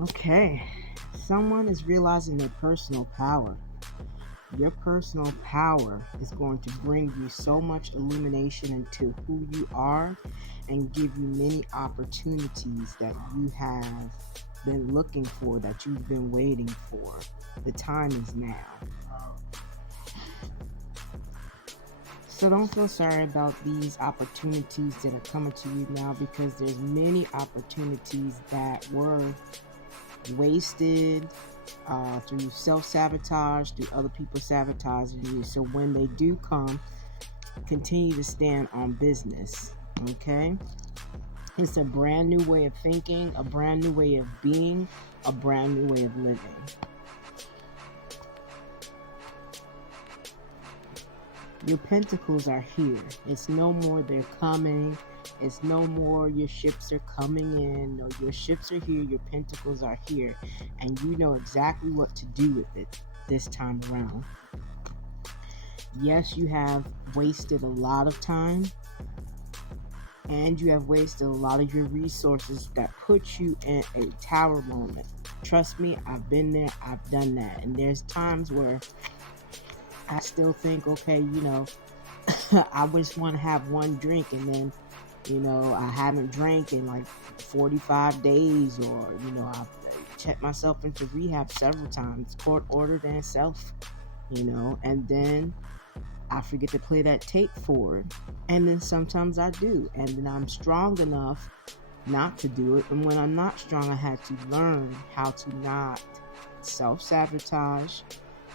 Okay. Someone is realizing their personal power. Your personal power is going to bring you so much illumination into who you are and give you many opportunities that you have been looking for, that you've been waiting for. The time is now. So don't feel sorry about these opportunities that are coming to you now, because there's many opportunities that were wasted through self-sabotage, through other people sabotaging you. So when they do come, continue to stand on business. Okay? It's a brand new way of thinking, a brand new way of being, a brand new way of living. Your pentacles are here. It's no more they're coming. It's no more your ships are coming in. No, your ships are here. Your pentacles are here. And you know exactly what to do with it this time around. Yes, you have wasted a lot of time. And you have wasted a lot of your resources that put you in a tower moment. Trust me, I've been there. I've done that. And there's times where I still think, okay, I just want to have one drink, and then, I haven't drank in like 45 days, or, I've checked myself into rehab several times, court ordered and self, and then I forget to play that tape forward. And then sometimes I do, and then I'm strong enough not to do it. And when I'm not strong, I had to learn how to not self-sabotage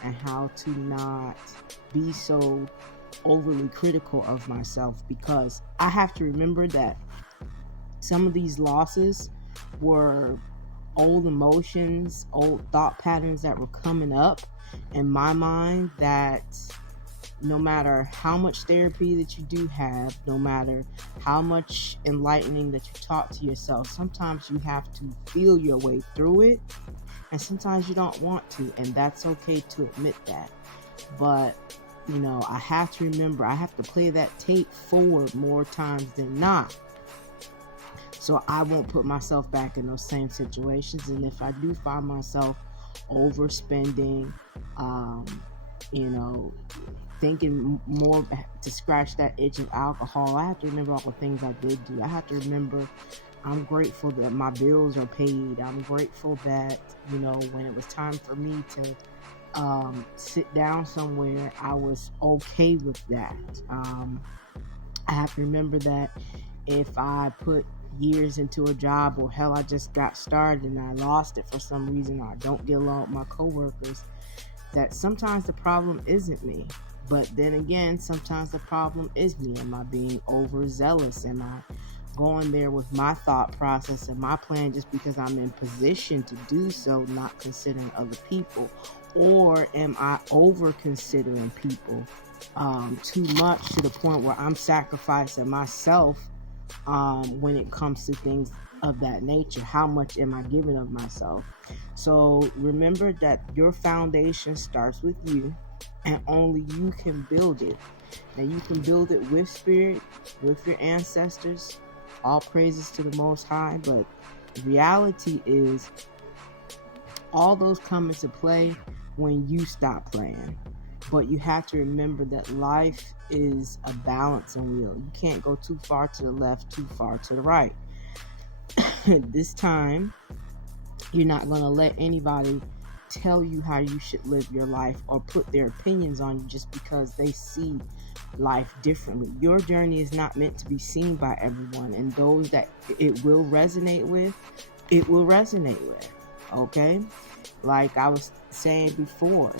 and how to not be so overly critical of myself, because I have to remember that some of these losses were old emotions, old thought patterns that were coming up in my mind, that no matter how much therapy that you do have, no matter how much enlightening that you talk to yourself, sometimes you have to feel your way through it, and sometimes you don't want to, and that's okay to admit that. But I have to remember, I have to play that tape forward more times than not, so I won't put myself back in those same situations. And if I do find myself overspending, thinking more to scratch that itch of alcohol, I have to remember all the things I did do. I have to remember I'm grateful that my bills are paid. I'm grateful that, when it was time for me to sit down somewhere, I was okay with that. I have to remember that if I put years into a job, or hell, I just got started and I lost it for some reason, or I don't get along with my coworkers, that sometimes the problem isn't me. But then again, sometimes the problem is me. Am I being overzealous? Am I going there with my thought process and my plan just because I'm in position to do so, not considering other people? Or am I over considering people too much, to the point where I'm sacrificing myself when it comes to things of that nature? How much am I giving of myself? So remember that your foundation starts with you, and only you can build it. And you can build it with spirit, with your ancestors. All praises to the Most High. But the reality is, all those come into play when you stop playing. But you have to remember that life is a balancing wheel. You can't go too far to the left, too far to the right. This time, you're not going to let anybody tell you how you should live your life, or put their opinions on you just because they see life differently. Your journey is not meant to be seen by everyone, and those that it will resonate with, it will resonate with. Okay? Like I was saying before,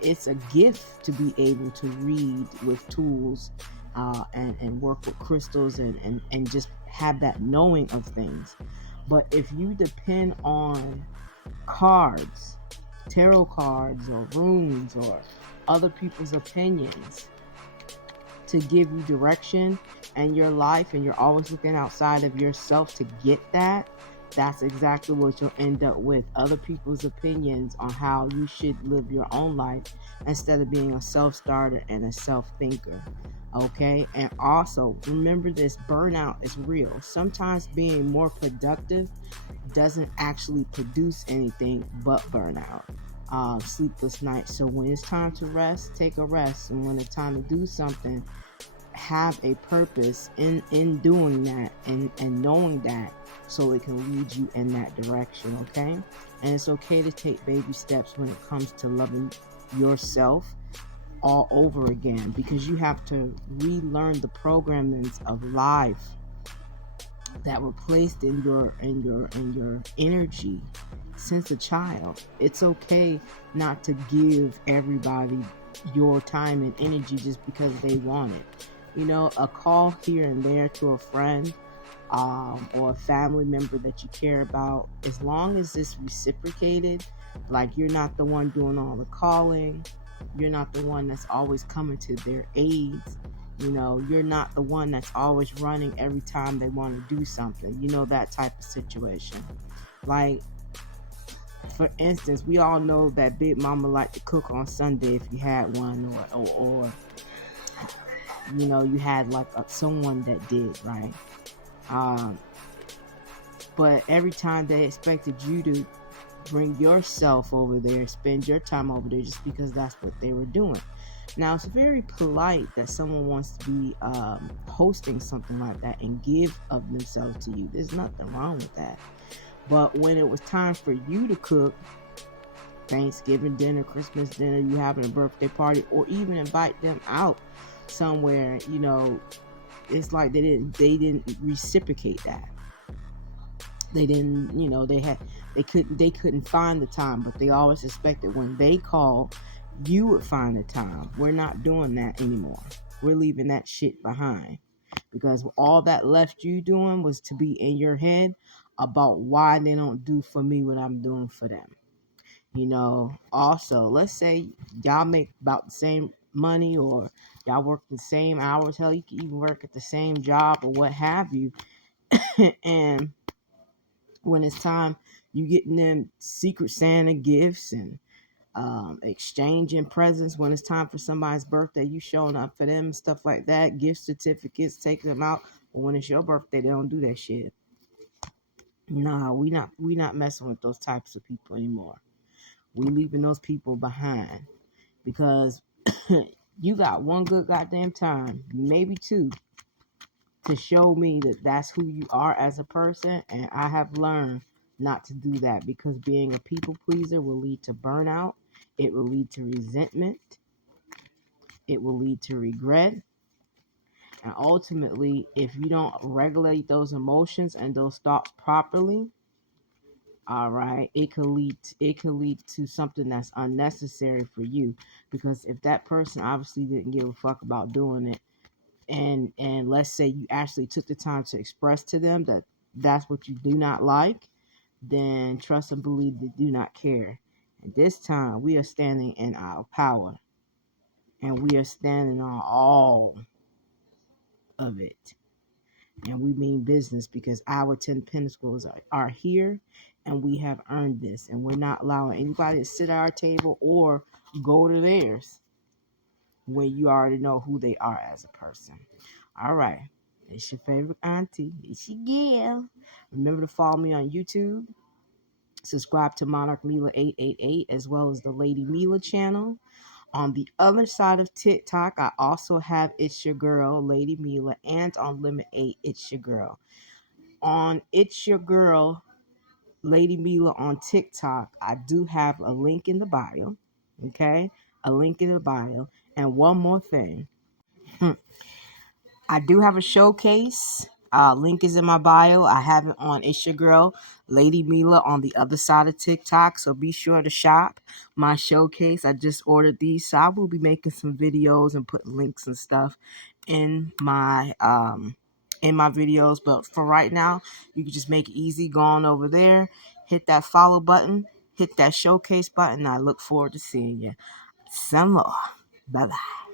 it's a gift to be able to read with tools and work with crystals and just have that knowing of things. But if you depend on cards, tarot cards, or runes, or other people's opinions to give you direction in your life, and you're always looking outside of yourself to get that, that's exactly what you'll end up with. Other people's opinions on how you should live your own life, instead of being a self-starter and a self-thinker. Okay, and also remember this: burnout is real. Sometimes being more productive doesn't actually produce anything but burnout, sleepless nights. So when it's time to rest, take a rest, and when it's time to do something, have a purpose in doing that, and knowing that, so it can lead you in that direction. Okay, and it's okay to take baby steps when it comes to loving yourself all over again, because you have to relearn the programmings of life that were placed in your energy since a child. It's okay not to give everybody your time and energy just because they want it. A call here and there to a friend, or a family member that you care about, as long as it's reciprocated, like you're not the one doing all the calling, you're not the one that's always coming to their aids, you're not the one that's always running every time they want to do something, that type of situation. Like, for instance, we all know that Big Mama liked to cook on Sunday if you had one, or you had like someone that did, right? Um, but every time they expected you to bring yourself over there, spend your time over there, just because that's what they were doing. Now, it's very polite that someone wants to be hosting something like that and give of themselves to you. There's nothing wrong with that. But when it was time for you to cook, Thanksgiving dinner, Christmas dinner, you having a birthday party, or even invite them out somewhere, it's like they didn't reciprocate that. They didn't, they couldn't find the time, but they always expected when they called, you would find the time. We're not doing that anymore. We're leaving that shit behind, because all that left you doing was to be in your head about why they don't do for me what I'm doing for them. Also, let's say y'all make about the same money, or y'all work the same hours. Hell, you can even work at the same job or what have you. And when it's time, you getting them Secret Santa gifts and exchanging presents. When it's time for somebody's birthday, you showing up for them, stuff like that, gift certificates, taking them out. But when it's your birthday, they don't do that shit. Nah, we not messing with those types of people anymore. We leaving those people behind, because you got one good goddamn time, maybe two, to show me that that's who you are as a person. And I have learned not to do that, because being a people pleaser will lead to burnout. It will lead to resentment. It will lead to regret. And ultimately, if you don't regulate those emotions and those thoughts properly, all right, it could lead to something that's unnecessary for you. Because if that person obviously didn't give a fuck about doing it, and let's say you actually took the time to express to them that that's what you do not like, then trust and believe they do not care. And this time we are standing in our power, and we are standing on all of it. And we mean business, because our 10 pentacles are here, and we have earned this. And we're not allowing anybody to sit at our table or go to theirs when you already know who they are as a person. All right. It's your favorite auntie. It's your gal. Remember to follow me on YouTube. Subscribe to Monarch Mila 888, as well as the Lady Mila channel. On the other side of TikTok, I also have It's Your Girl, Lady Mila, and on Limit 8, It's Your Girl. On It's Your Girl, Lady Mila on TikTok, I do have a link in the bio. Okay? A link in the bio. And one more thing. I do have a showcase. Link is in my bio. I have it on It's Your Girl, Lady Mila, on the other side of TikTok. So be sure to shop my showcase. I just ordered these, so I will be making some videos and putting links and stuff in my videos. But for right now, you can just make it easy. Go on over there, hit that follow button, hit that showcase button. I look forward to seeing you some more. Bye bye.